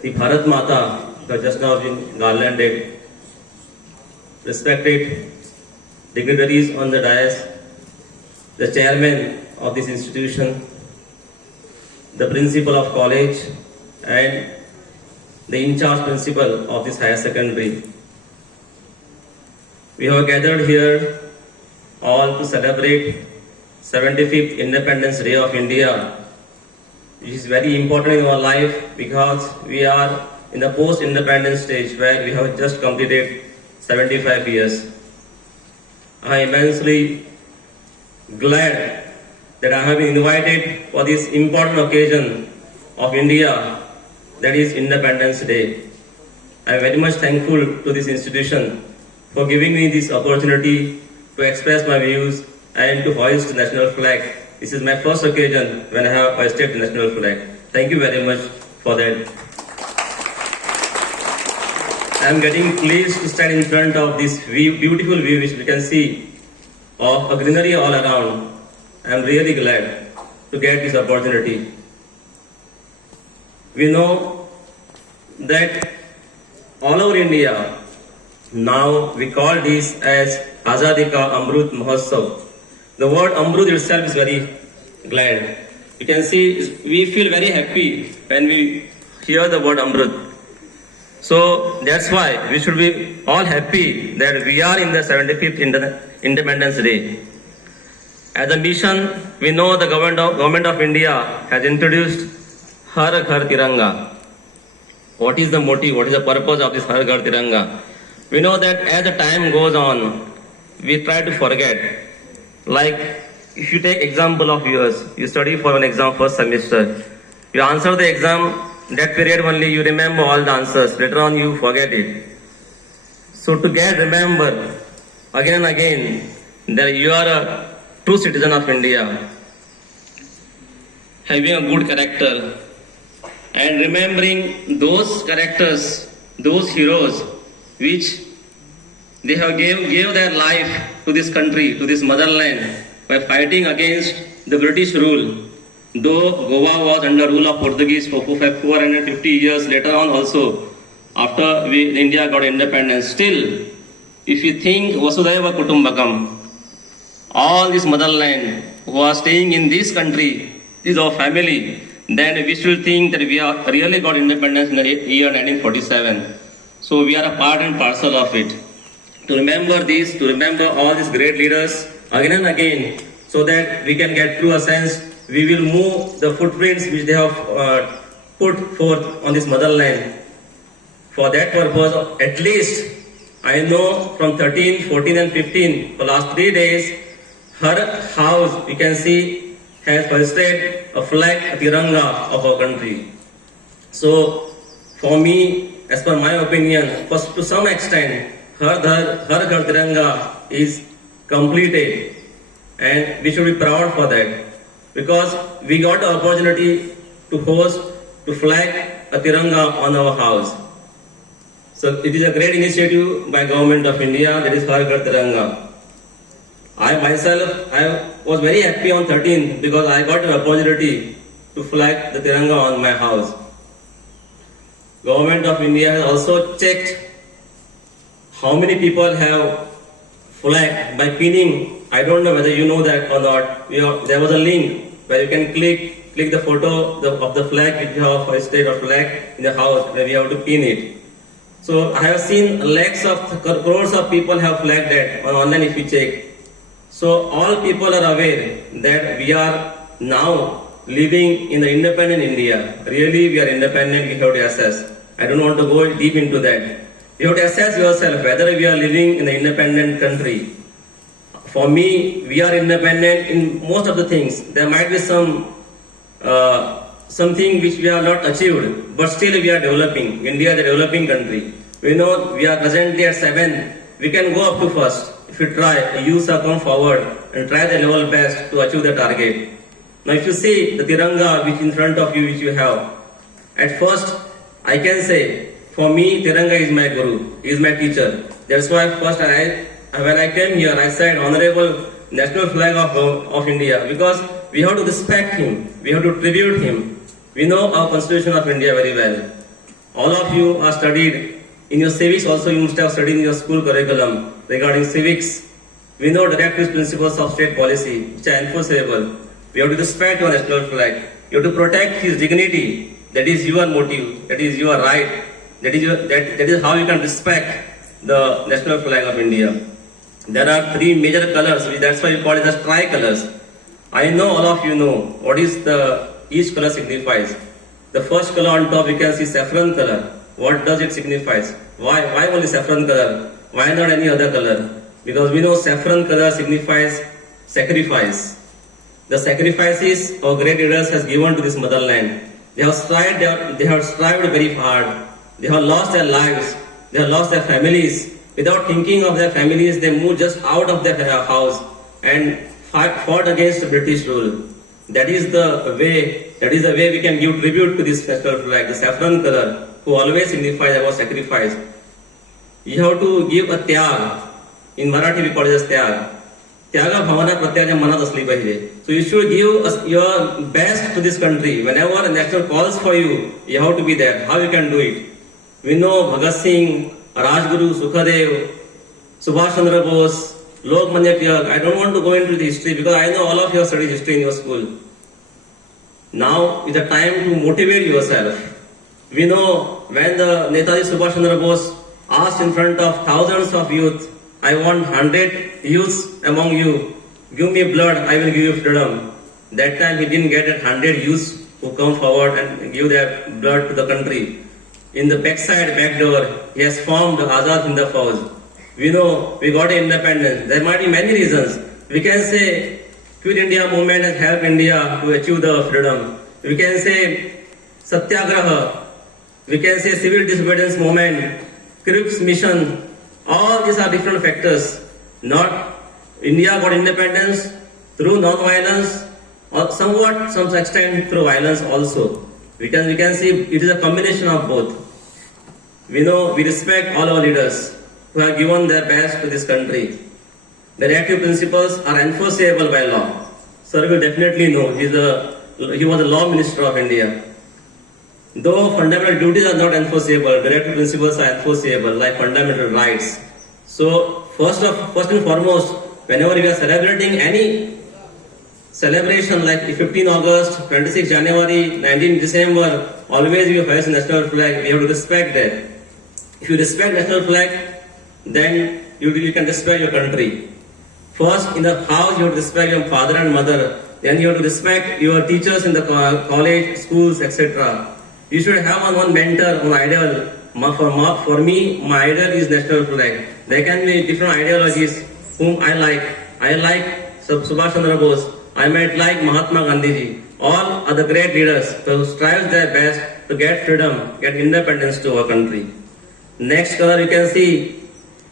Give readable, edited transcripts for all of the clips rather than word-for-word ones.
the Bharat Mata has just now been garlanded. Respected dignitaries on the dais, the chairman of this institution, the principal of college, and the in-charge principal of this higher secondary. We have gathered here all to celebrate 75th Independence Day of India, which is very important in our life because we are in the post-independence stage where we have just completed 75 years. I am immensely glad that I have been invited for this important occasion of India, that is Independence Day. I am very much thankful to this institution for giving me this opportunity to express my views and to hoist the national flag. This is my first occasion when I have hoisted the national flag. Thank you very much for that. I am getting pleased to stand in front of this beautiful view which we can see of a greenery all around. I am really glad to get this opportunity. We know that all over India, now we call this as Azadi Ka Amrut Mahotsav. The word Amrut itself is very glad. You can see we feel very happy when we hear the word Amrut. So that's why we should be all happy that we are in the 75th Independence Day. As a mission, we know the government of India has introduced Har Ghar Tiranga. What is the motive? What is the purpose of this Har Ghar Tiranga? We know that as the time goes on, we try to forget. Like if you take example of yours, you study for an exam first semester, you answer the exam, that period only you remember all the answers, later on you forget it. So to remember again and again that you are a true citizen of India, having a good character and remembering those characters, those heroes which they have gave their life to this country, to this motherland by fighting against the British rule. Though Goa was under rule of Portuguese for 450 years later on also, after India got independence, still, if you think Vasudhaiva Kutumbakam, all this motherland who are staying in this country is our family, then we should think that we are really got independence in the year 1947. So we are a part and parcel of it. To remember this, to remember all these great leaders again and again, so that we can get through a sense, we will move the footprints which they have put forth on this motherland. For that purpose, at least I know from 13, 14 and 15, for last 3 days, her house, we can see, has hoisted a flag, a Tiranga of our country. So, for me, as per my opinion, first to some extent, Har Ghar Tiranga is completed and we should be proud for that. Because we got the opportunity to host, to flag a Tiranga on our house. So it is a great initiative by Government of India, that is Har Ghar Tiranga. I myself, I was very happy on 13 because I got an opportunity to flag the Tiranga on my house. Government of India has also checked how many people have flagged by pinning. I don't know whether you know that or not. There was a link where you can click the photo of the flag which you have hoisted or flag in the house where we have to pin it. So I have seen lakhs of crores of people have flagged that on online if you check. So all people are aware that we are now living in the independent India. Really we are independent, we have to assess. I don't want to go deep into that. You have to assess yourself whether we are living in an independent country. For me, we are independent in most of the things. There might be something which we have not achieved, but still we are developing. India is a developing country. We know we are presently at 7. We can go up to first. If we try, the youth are come forward and try the level best to achieve the target. Now if you see the Tiranga which in front of you, which you have, at first I can say, for me, Tiranga is my guru, is my teacher. That's why first when I came here, I said, Honorable National Flag of India, because we have to respect him, we have to tribute him. We know our Constitution of India very well. All of you are studied in your civics also you must have studied in your school curriculum regarding civics. We know directives principles of state policy which are enforceable. We have to respect your national flag. You have to protect his dignity. That is your motive. That is your right. That is how you can respect the national flag of India. There are three major colors. That's why we call it as tricolors. I know all of you know what is each color signifies. The first color on top you can see saffron color. What does it signifies? Why only saffron color? Why not any other color? Because we know saffron color signifies sacrifice. The sacrifices our great leaders has given to this motherland. They have strived very hard. They have lost their lives. They have lost their families. Without thinking of their families, they moved just out of their house and fought against the British rule. That is the way we can give tribute to this national flag, the saffron color, who always signifies our sacrifice. You have to give a tyag. In Marathi we call it as tyag. Tyaga bhavana प्रत्येकाच्या मनात असली पाहिजे. So you should give your best to this country. Whenever a national calls for you, you have to be there. How you can do it? We know Bhagat Singh, Rajguru, Sukhadev, Subhash Chandra Bose, Lokmanya Tilak. I don't want to go into the history because I know all of you have studied history in your school. Now is the time to motivate yourself. We know when the Netaji Subhash Chandra Bose asked in front of thousands of youth, I want 100 youths among you. Give me blood, I will give you freedom. That time he didn't get 100 youths who come forward and give their blood to the country. In the back door, he has formed the Azad Hind Fauj. We know we got independence. There might be many reasons. We can say Quit India movement has helped India to achieve the freedom. We can say Satyagraha. We can say civil disobedience movement, Cripps mission. All these are different factors. Not India got independence through non-violence or somewhat, some extent through violence also. We can see it is a combination of both. We know we respect all our leaders who have given their best to this country. The directive principles are enforceable by law. Sir will definitely know. He was the law minister of India. Though fundamental duties are not enforceable, directive principles are enforceable like fundamental rights. So first and foremost, whenever we are celebrating any celebration like 15 August, 26 January, 19 December, always we hoist national flag. We have to respect that. If you respect national flag, then you can respect your country. First, in the house, you have to respect your father and mother. Then you have to respect your teachers in the college, schools, etc. You should have one mentor, one idol. For me, my idol is national flag. There can be different ideologies whom I like. I like Subhash Chandra Bose. I might like Mahatma Gandhi ji. All are the great leaders who strive their best to get freedom, get independence to our country. Next color you can see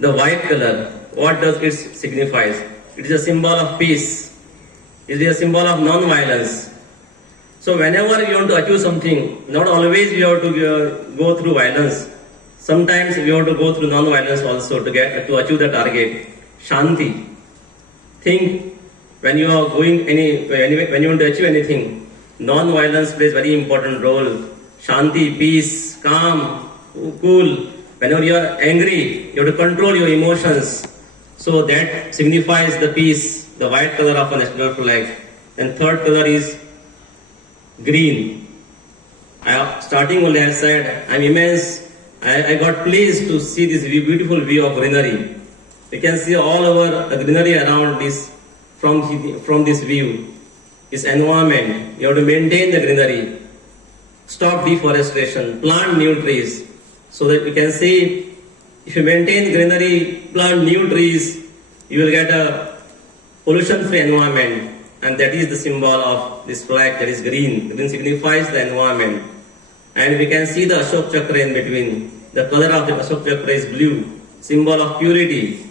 the white color. What does it signify? It is a symbol of peace. It is a symbol of non-violence. So whenever you want to achieve something, not always we have to go through violence. Sometimes we have to go through non-violence also to achieve the target. Shanti. Think when you are going when you want to achieve anything, non-violence plays very important role. Shanti, peace, calm, cool. Whenever you are angry, you have to control your emotions. So that signifies the peace, the white color of a national flag. And third color is green. Starting only I said, I'm immense. I got pleased to see this beautiful view of greenery. You can see all over the greenery around this from this view. This environment, you have to maintain the greenery. Stop deforestation, plant new trees. So that you can see, if you maintain greenery, plant new trees, you will get a pollution-free environment. And that is the symbol of this flag, that is green. Green signifies the environment. And we can see the Ashok Chakra in between. The color of the Ashok Chakra is blue, symbol of purity.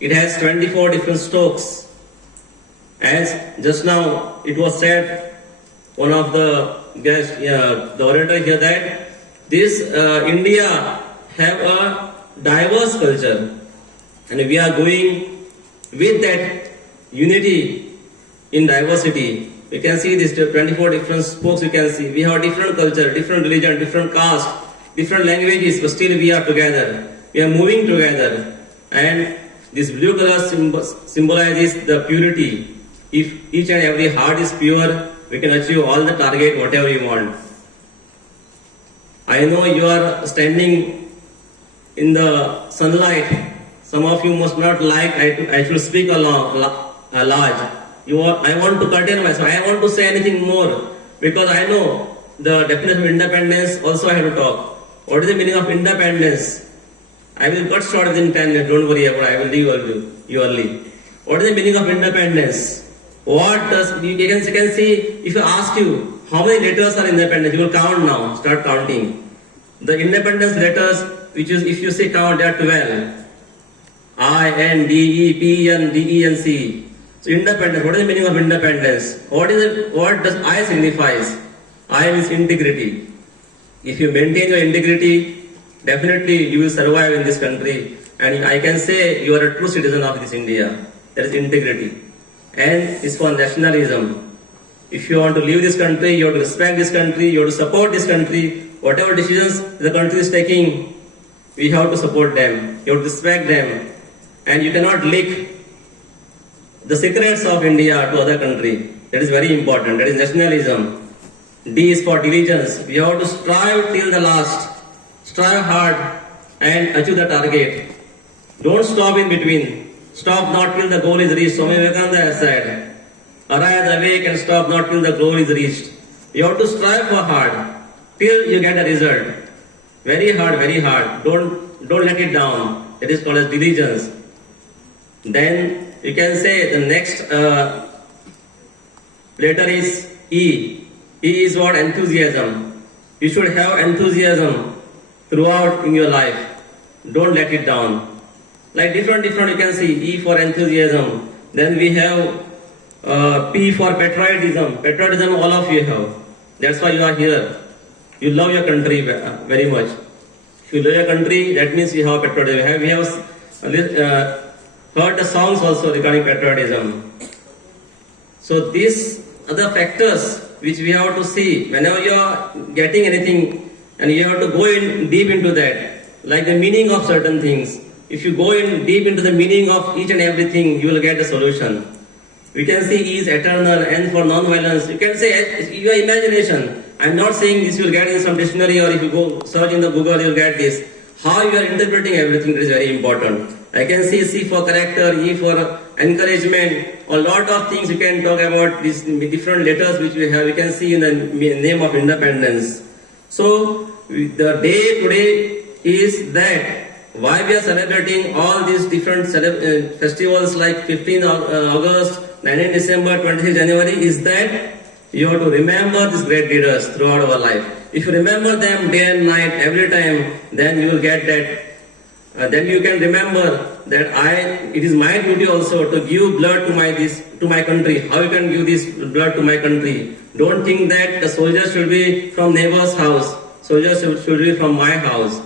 It has 24 different strokes. As just now it was said, one of the guests, the orator here, that this India have a diverse culture. And we are going with that unity in diversity. You can see these 24 different spokes you can see. We have different culture, different religion, different caste. different languages, but still we are together. We are moving together. And this blue color symbolizes the purity. If each and every heart is pure, we can achieve all the target, whatever you want. I know you are standing in the sunlight. Some of you must not like I should speak large. I want to curtain myself. I want to say anything more because I know the definition of independence. Also, I have to talk. What is the meaning of independence? I will cut short within 10 minutes. Don't worry about it. I will leave you early. What is the meaning of independence? What does you can see if I ask you how many letters are independent, you will count now. Start counting. The independence letters, which is if you say count, they are 12. I, N, D, E, P, N, D, E, N, C. So independence. What is the meaning of independence? What does I signifies? I means integrity. If you maintain your integrity, definitely you will survive in this country. And I can say you are a true citizen of this India. There is integrity. And it's for nationalism. If you want to leave this country, you have to respect this country, you have to support this country. Whatever decisions the country is taking, we have to support them. You have to respect them. And you cannot leak the secrets of India to other country. That is very important. That is nationalism. D is for diligence. We have to strive till the last. Strive hard and achieve the target. Don't stop in between. Stop not till the goal is reached. Swami Vivekananda has said, arise, awake and stop not till the goal is reached. You have to strive for hard till you get a result. Very hard, very hard. Don't let it down. It is called as diligence. Then you can say the next letter is E. E is what? Enthusiasm. You should have enthusiasm throughout in your life. Don't let it down. Like different you can see. E for enthusiasm. Then we have P for patriotism. Patriotism all of you have. That's why you are here. You love your country very much. If you love your country, that means you have patriotism. We have heard the songs also regarding patriotism. So these are the factors which we have to see whenever you are getting anything, and you have to go in deep into that, like the meaning of certain things. If you go in deep into the meaning of each and everything, you will get a solution. We can see E is eternal, N for non-violence. You can say your imagination. I'm not saying this you will get in some dictionary, or if you go search in the Google, you will get this. How you are interpreting everything is very important. I can see C for character, E for encouragement. A lot of things you can talk about these different letters which we have. You can see in the name of independence. So the day today is that why we are celebrating all these different festivals like 15th August, 19th December, 26th January is that you have to remember these great leaders throughout our life. If you remember them day and night, every time, then you will get that. Then you can remember that it is my duty also to give blood to my country. How you can give this blood to my country? Don't think that the soldiers should be from neighbor's house. Soldiers should be from my house.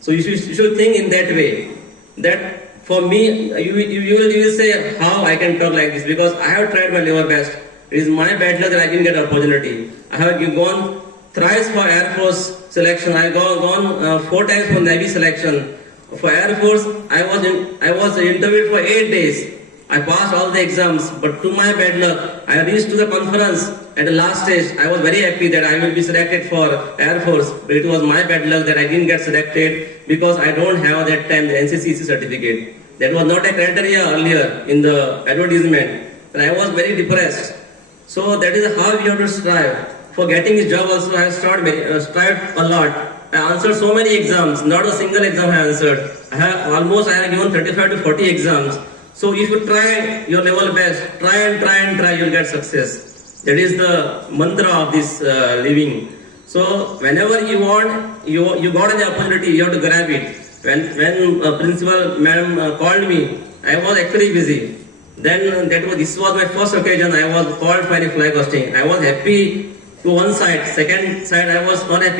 So you should think in that way. That for me, you will say how I can talk like this, because I have tried my level best. It is my bad luck that I didn't get opportunity. I have gone thrice for Air Force selection. I have gone 4 times for Navy selection. For Air Force, I was interviewed for 8 days. I passed all the exams, but to my bad luck, I reached to the conference at the last stage. I was very happy that I will be selected for Air Force, but it was my bad luck that I didn't get selected because I don't have that time the NCCC certificate. That was not a criteria earlier in the advertisement, and I was very depressed. So that is how you have to strive. For getting this job also, I have strived a lot. I answered so many exams, not a single exam I answered. I have given 35 to 40 exams. So if you try your level best, try and try, you'll get success. That is the mantra of this living. So whenever you want, you got an opportunity, you have to grab it. When principal madam called me, I was actually busy. Then this was my first occasion. I was called for any flag hosting. I was happy to one side. Second side, I was unhappy.